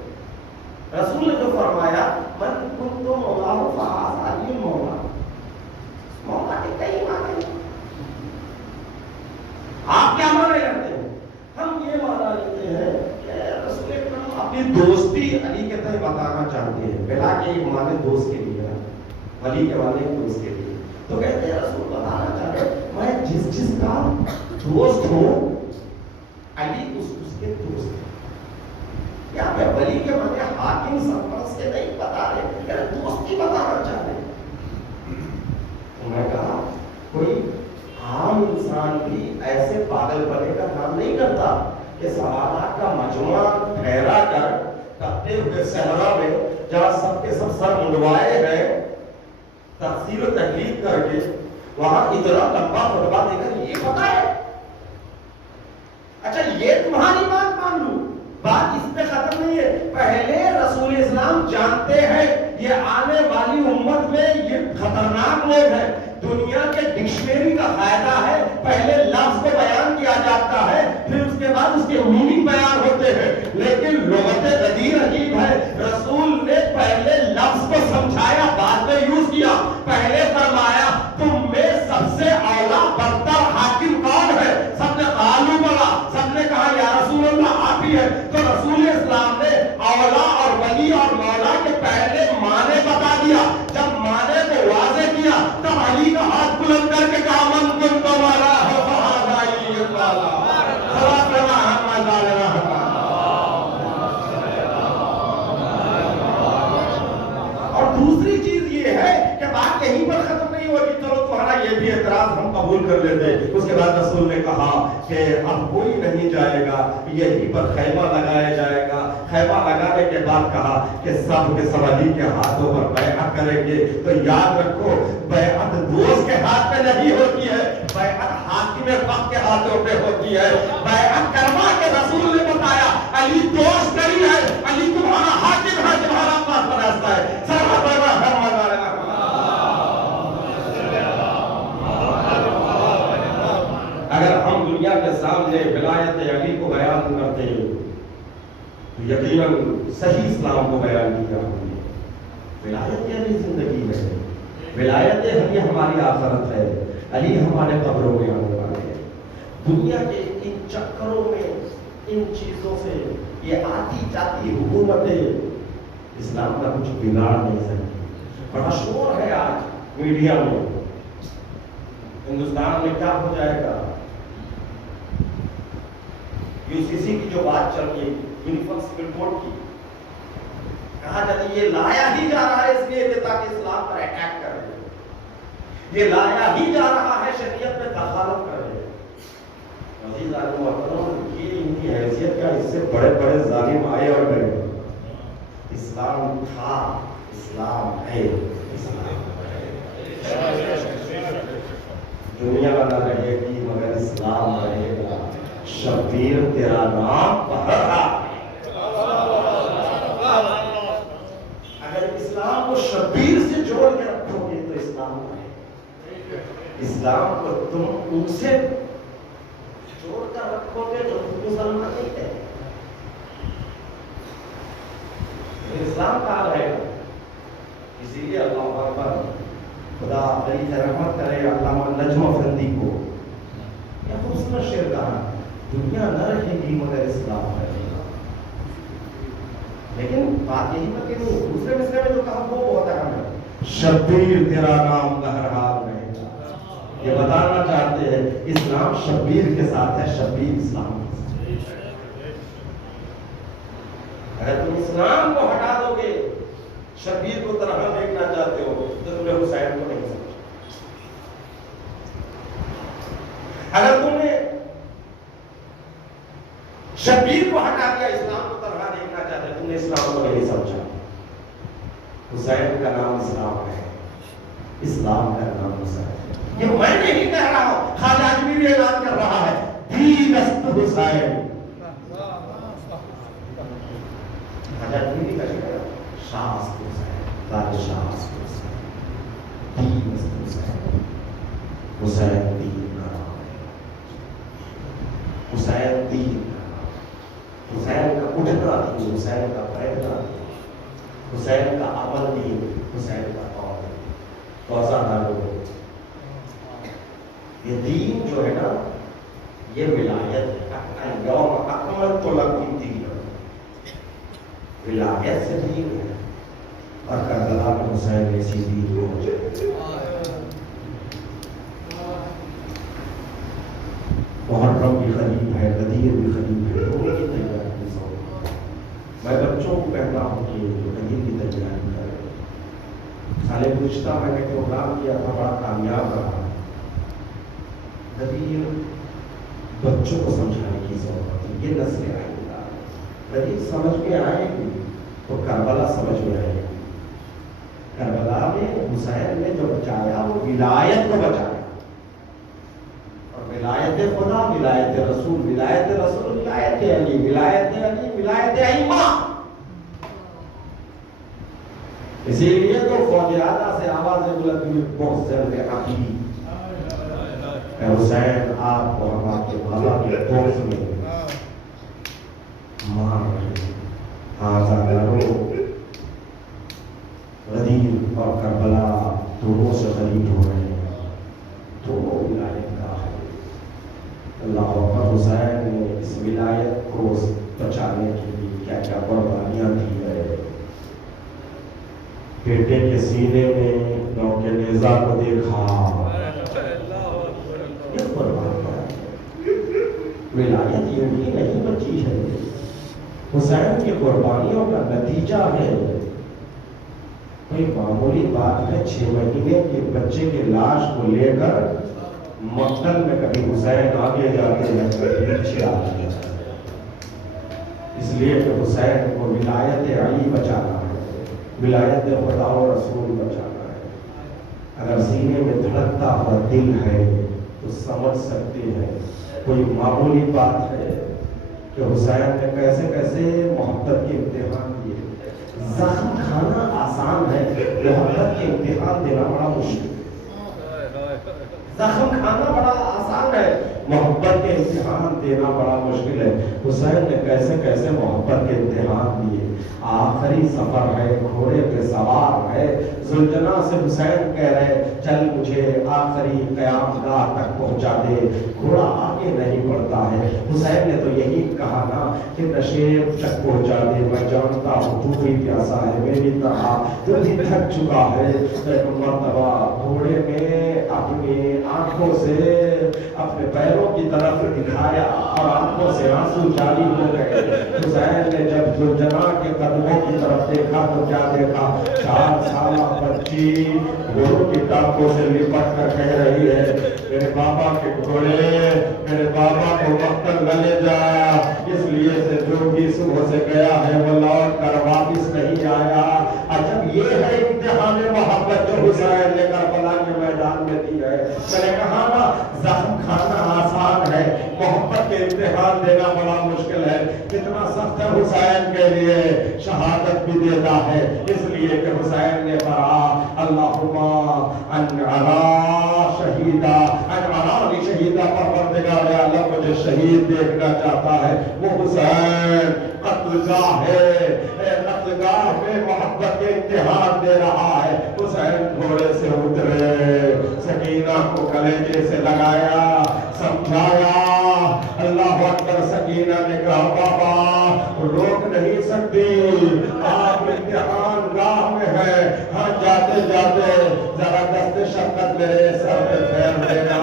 رسول نے جو فرمایا من کنت مولا فہذا علی مولا، مولا کے کئی معنی ہیں. آپ کیا معنی کرتے ہیں؟ ہم یہ معنی لیتے ہیں کہ رسول اکرم اپنی دوستی علی کے تئیں بتانا چاہتے ہیں. بلا کے یہ معنی دوست کے لیے ہے، ولی کے معنی دوست کے لیے. تو کہتے ہیں رسول بتانا چاہتے ہیں میں جس کا دوست ہوں، علی اس کے دوست ہے. یا میں ولی کے معنی حاکم سرپرست کے نہیں بتا رہے، کہ دوست کی بتانا چاہ رہے. میں کہا کوئی عام انسان بھی ایسے پاگل پنے کا کام نہیں کرتا کہ سوالات کا مجموعہ ٹھہرا کر تپتے ہوئے صحرا میں جہاں سب کے سب سر منڈوائے ہیں، تفسیر و تحقیق کر کے وہاں اتنا لمبا خطبہ دے کر یہ بتائے. اچھا یہ تمہاری بات مان لوں، بات اس پہ ختم نہیں ہے. پہلے رسول اسلام جانتے ہیں یہ آنے والی امت میں یہ خطرناک لوگ ہیں. دنیا کے ڈکشنری کا فائدہ ہے پہلے لفظ کو بیان کیا جاتا ہے، پھر اس کے بعد اس کے میننگ بیان ہوتے ہیں. لیکن لغت غدیر عجیب ہے. رسول نے پہلے لفظ کو سمجھایا، بعد میں یوز کیا. پہلے فرمایا تم میں سب سے اعلیٰ برتر حاکم کون ہے؟ سب نے قالوا بلا، سب نے کہا یا رسول اللہ آپ ہی ہے. تو رسول اسلام نے اولا اور ولی اور مولا کے پہلے معنی بتا دیا. جب معنی کو واضح کیا تب علی کا ہاتھ بلند کر کے کہا من کنت مولا فہذا علی مولا. اور دوسری چیز یہ ہے کہ بات یہیں پر ختم نہیں ہوگی. چلو تمہارا یہ بھی اعتراض ہم قبول کر لیتے. اس کے بعد رسول نے کہا کہ اب کوئی نہیں جائے گا، یہیں پر خیمہ لگایا جائے گا. خیمہ لگانے کے بعد کہا کہ سب کے سب علی کے ہاتھوں پر بیعت کریں گے. تو یاد رکھو بیعت دوست کے ہاتھ پہ نہیں ہوتی ہے، بیعت حاکم وقت کے ہاتھوں پہ ہوتی ہے. بیعت کروا کے رسول نے بتایا علی دوست نہیں ہے، علی تمہارا حاکم ہے، تمہارا سرپرست ہے. اگر ہم دنیا کے سامنے ولایت علی کو بیان کرتے ہیں تو یقیناً صحیح اسلام کو بیان کیا ہم نے. ولایت علی زندگی ہے، ولایت علی ہماری آخرت ہے. علی ہمارے قبروں میں آنے والے ہیں. دنیا کے ان چکروں میں، ان چیزوں سے یہ آتی جاتی حکومتیں اسلام کا کچھ بگاڑ نہیں سکتی. بڑا شور ہے آج میڈیا میں، ہندوستان میں کیا ہو جائے گا. UCC کی جو بات چل رہی ہے، یونیفارم سول کوڈ کی، کہا جاتا ہے یہ لایا ہی جا رہا ہے اس لیے کہ تاکہ اسلام پر اٹیک کر رہے. یہ لایا ہی جا رہا ہے شریعت میں دخالت کر رہے. عزیز عالم محترم، یہ ان کی حیثیت کیا؟ اس سے بڑے بڑے ظالم آئے اور گئے. اسلام تھا، اسلام ہے، اسلام ہے. دنیا نہ رہے گی مگر اسلام رہے گا. شبیر تیرا نام پڑھا. اگر اسلام کو شبیر سے جوڑ کے رکھو گے تو اسلام رہے گا. اسلام کو تم ان سے جوڑ کر رکھو گے جو مسلمان نہیں ہے، اسلام کہاں رہے گا؟ اسی لیے اللہ اکبر، خدا بڑی رحمت کرے علامہ نجم افندی کو، یہ خوبصورت شعر کہا، دنیا نہ رہے گی مگر اسلام رہے گا۔ لیکن بات یہی پر کہ دوسرے مصرے میں جو کہا وہ بہت اہم ہے، شبیر تیرا نام بہرحال رہے گا۔ یہ بتانا چاہتے ہیں اسلام شبیر کے ساتھ ہے، شبیر اسلام کے ساتھ۔ اگر تم اسلام کو ہٹا دو گے، شبیر کو طرح دیکھنا چاہتے ہو تو تم نے حسین کو نہیں سمجھا۔ اگر تم نے شبیر کو ہٹا دیا، اسلام کو طرح دیکھنا چاہتے تم نے اسلام کو نہیں سمجھا۔ حسین کا نام اسلام ہے، اسلام کا نام حسین ہے۔ یہ میں نہیں کہہ رہا ہوں، خواجہ اجمی بھی اعلان کر رہا ہے، دین است حسین۔ خواجہ اجمی بھی کہہ رہا ہے، شاہ است حسین، دار شاہ است حسین، دین است حسین۔ حسین دین کا نام ہے، حسین دین کا نام ہے۔ حسین کا اٹھنا دین، حسین کا بیٹھنا دین، حسین کا عمل دین، حسین کا قول دین۔ تو ایسا نہ ہو، یہ دین جو ہے نا یہ ولایت ہے، یوم اکملت لکم دینکم، ولایت سے دین ہے، اور کربلا میں حسین ایسی دین ہو جائے۔ محرم بھی قریب ہے، غدیر بھی قریب ہے، دونوں کی تیاری کی ضرورت ہے۔ میں بچوں کو کہتا ہوں کہ غدیر کی تیاری کریں۔ سال گزشتہ میں نے پروگرام کیا تھا، بڑا کامیاب رہا۔ غدیر بچوں کو سمجھانے کی ضرورت ہے، یہ نسل آئندہ۔ غدیر سمجھ میں آئے گی تو کربلا سمجھ میں آئے گی۔ کربلا میں حسین نے جو بچایا وہ ولایت کو بچایا، اور ولایت خدا، ولایت رسول، ولایت رسول، ولایت علی، ولایت علی، ولایت ائمہ۔ اسی لیے تو فوج اعلیٰ سے آواز بلند ہوئی، محسن حقیقی اے حسین، آپ کو ہم آپ کے بھالا کے بغض میں مار رہے ہیں۔ آزاداروں، غدیر اور کربلا دونوں سے غریب ہو رہے ہیں، دونوں ولایت کا ہے۔ اللہ اکبر، حسین نے اس ولایت کو بچانے کے لیے کیا کیا قربانیاں دی ہے۔ بیٹے کے سینے میں نوک نیزہ کو دیکھا، یہ قربانیاں ہے۔ ولایت یوں ہی نہیں بچی ہے، حسین کی قربانیوں کا نتیجہ ہے۔ کوئی معمولی بات ہے، 6 مہینے کے بچے کے لاش کو لے کر مقتل میں کبھی حسین آگے جاتے ہیں، کبھی پیچھے آتے ہیں، اس لیے کہ حسین کو ولایت علی بچانا ہے، ولایت خدا و رسول بچانا ہے۔ اگر سینے میں دھڑکتا ہوا دل ہے تو سمجھ سکتے ہیں کوئی معمولی بات ہے کہ حسین نے کیسے کیسے محبت کے امتحان دیے۔ زخم کھانا آسان ہے، محبت کے امتحان دینا بڑا مشکل ہے۔ زخم کھانا بڑا آسان ہے، محبت کے امتحان دینا بڑا مشکل ہے۔ حسین نے کیسے کیسے محبت کے امتحان دیے۔ آخری سفر ہے، گھوڑے پہ سوار ہے، زلجنا سے حسین کہہ رہے چل مجھے آخری قیام گاہ تک پہنچا دے، گھوڑا آگے نہیں بڑھتا ہے۔ حسین نے تو یہی کہا نا کہ نشیب تک پہنچا دے، میں جانتا ہوں تو بھی پیاسا ہے میری طرح، تو بھی تھک چکا ہے۔ ایک مرتبہ گھوڑے میں اپنی آنکھوں سے اپنے پیروں کی طرف دکھایا اور آنکھوں سے آنسو جاری ہو گئے۔ حسین نے جب زلجنا کے قدموں کی طرف دیکھا تو کیا دیکھا؟ 4 سالہ بچی گھوڑوں کی ٹانگوں سے لپٹ کر کہہ رہی ہے میرے بابا کے گھوڑے، میرے بابا کو مقتل نہ لے جا، اس لیے سے جو بھی صبح سے گیا ہے وہ لوٹ کر واپس نہیں آیا۔ عجب یہ ہے امتحان محبت جو حسین نے کربلا کے میدان میں دی ہے۔ میں نے کہا نا زخم کھانا آسان ہے، محبت کے امتحان دینا بڑا مشکل ہے۔ کتنا سخت ہے حسین کے لیے، شہادت بھی دیتا ہے، اس لیے کہ حسین نے پڑھا اللہم ان علی شہید شہیدا اجعلنی شہیدا پروردگار عالم مجھے شہید دیکھنا چاہتا ہے وہ حسین قتل گاہ ہے قتل گاہ میں محبت کے امتحان دے رہا ہے حسین گھوڑے سے اترے سکینہ کو کلیجے سے لگایا سمجھایا اللہ اکبر سکینہ نے کہا بابا روک نہیں سکتی آپ امتحان گاہ میں ہے ہاں جاتے جاتے ذرا دست شفقت میرے سر پہ پھیر دینا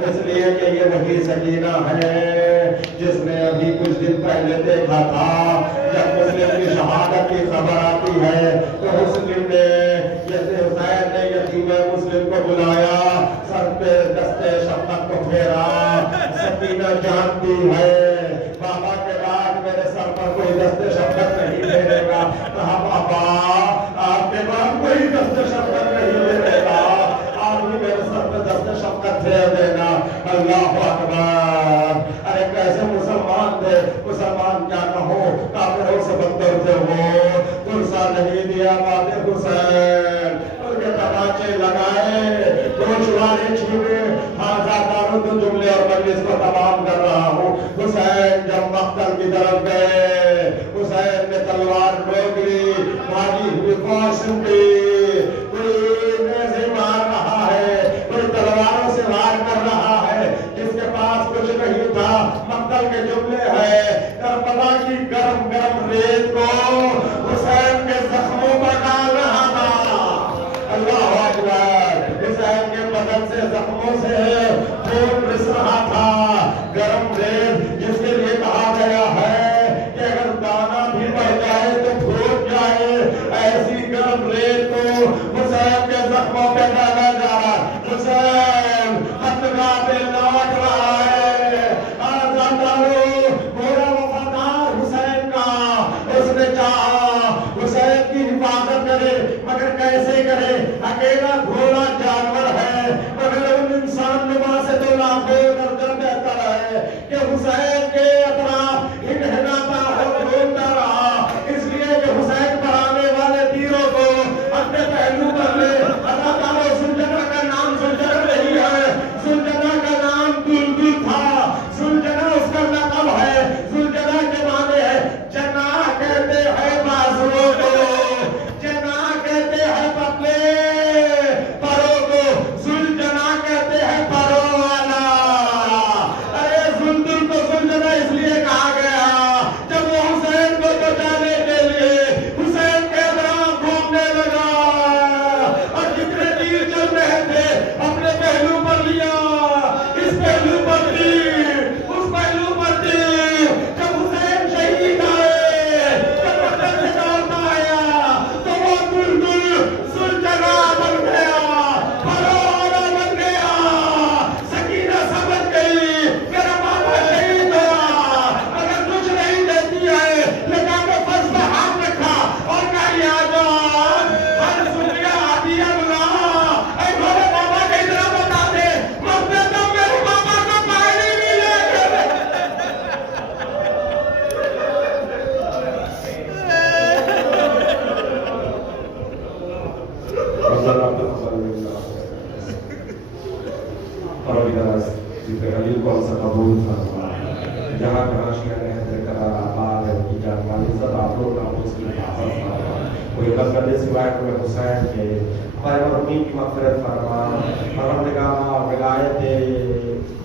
اس لیے کہ یہ وہی سکینہ ہے جس نے ابھی کچھ دن پہلے دیکھا تھا جب مسلم کی شہادت کی خبر آتی ہے تو مسلم نے حسین نے یتیم مسلم کو بلایا سر پہ دست شفقت کو پھیرا سکینہ جانتی ہے بابا کے بعد میرے سر پر کوئی دست شفقت نہیں پھیرے گا کہا بابا آپ کے بعد کوئی دست شفقت نہیں پھیرے گا آپ بھی میرے سر پہ دست شفقت پھیر دینا اللہ اکبر ارے کیسے مسلمان تھے مسلمان کیا کہو کافروں سے بدتر تھے وہ فرصہ نہیں دیا بات حسین ان کے تماچے لگائے گوشوارے چھینے حاضر تو جملے اور مجلس کو تمام کر رہا ہوں حسین جب مقتل کی طرف گئے حسین نے تلوار ٹھوک لی بھاگی ہوئی فوج سنتی کوئی نیزے مار رہا ہے کوئی تلواروں سے وار کر رہا ہے جس کے پاس کچھ نہیں تھا مقتل کے جملے ہیں کربلا کی گرم گرم ریت کو حسین کے زخموں پر ڈال رہا تھا اللہ اکبر حسین کے بدن سے زخموں سے خون رس رہا تھا گرم ریت جس کے لیے کہا گیا ہے کہ اگر دانا بھی بڑھ جائے تو پھوٹ جائے ایسی گرم ریت کو حسین کے زخموں پہ ڈالا جا رہا حسین خطگاہ پہ لوٹ رہا ہے آزادارو میرا وفادار حسین کا اس نے چاہا حسین کی حفاظت کرے مگر کیسے کرے اکیلا گھوڑا جانور ہے مگر ان انسان نما سے تو لاکھوں درجن بہتر ہے کہ حسین کے اطراف ہنہناتا ہو گھومتا رہا اس لیے کہ حسین پر آنے والے تیروں کو اپنے پہلو پر لے اللہ تعالیٰ سلجنہ کا نام سلجنہ نہیں ہے سلجنہ کا نام دلدل تھا سلجنہ اس کا لقب ہے سلجنہ کے معنی ہے جناح کہتے ہیں بازوؤں کو جناح کہتے ہیں پتلے پروں کو سلجنہ کہتے ہیں پروں والا ارے سلجن کو سلجنہ اس لیے کہا گیا جب وہ حسین کو بچانے کے لیے حسین کے اطراف گھومنے لگا اور جتنے تیر چل رہے تھے اپنے پہلو پر لیا اس پہلو پر تیر اس پہلو پر تیر جب حسین شہید آئے جب بدن سے دوڑتا آیا تو وہ دلدل سلجنہ بن گیا پروانہ بن گیا سکینہ سمجھ گئی میرا بابا شہید ہوا اگر کچھ نہیں دیتی ہے لیکن وہ فرض پہ ہاتھ رکھا اور کہا یا جان ہر سنیا آدھی اللہ اے میرے بابا کے ادھر بتا دے مرتے تو میرے بابا کو پانی ملے خلیل کو ہم سے قبول فرما جہاں جہاں شیعہ نے حضرت قرار آباد ہے ان کی جان مال عزت آپ لوگ کا اس کی حفاظت فرما کوئی غلط سوائے کو حسین کے ہمارے مرحومین کی مغفرت فرما پروردگار ولایت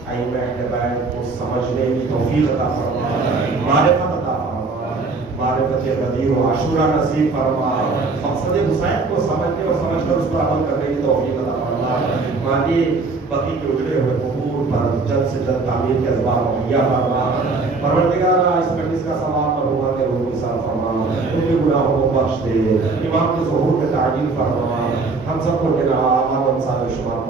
ائمہ اہل بیت کو سمجھنے کی توفیق عطا فرما معرفت عطا فرما معرفت غدیر و عاشورہ نصیب فرما مقصد حسین کو سمجھنے اور سمجھ کر اس پر عمل کرنے کی توفیق عطا فرما مالی بقی کے اجڑے ہوئے قبور پر جلد سے جلد تعمیر کے اسباب مہیا فرما پروردگار اس مجلس کا ثواب مرحومات روح کی سال فرما ان کے گناہوں کو بخش دے امام کے ظہور میں تعجیل فرما ہم سب کو جناب امام انصار شمار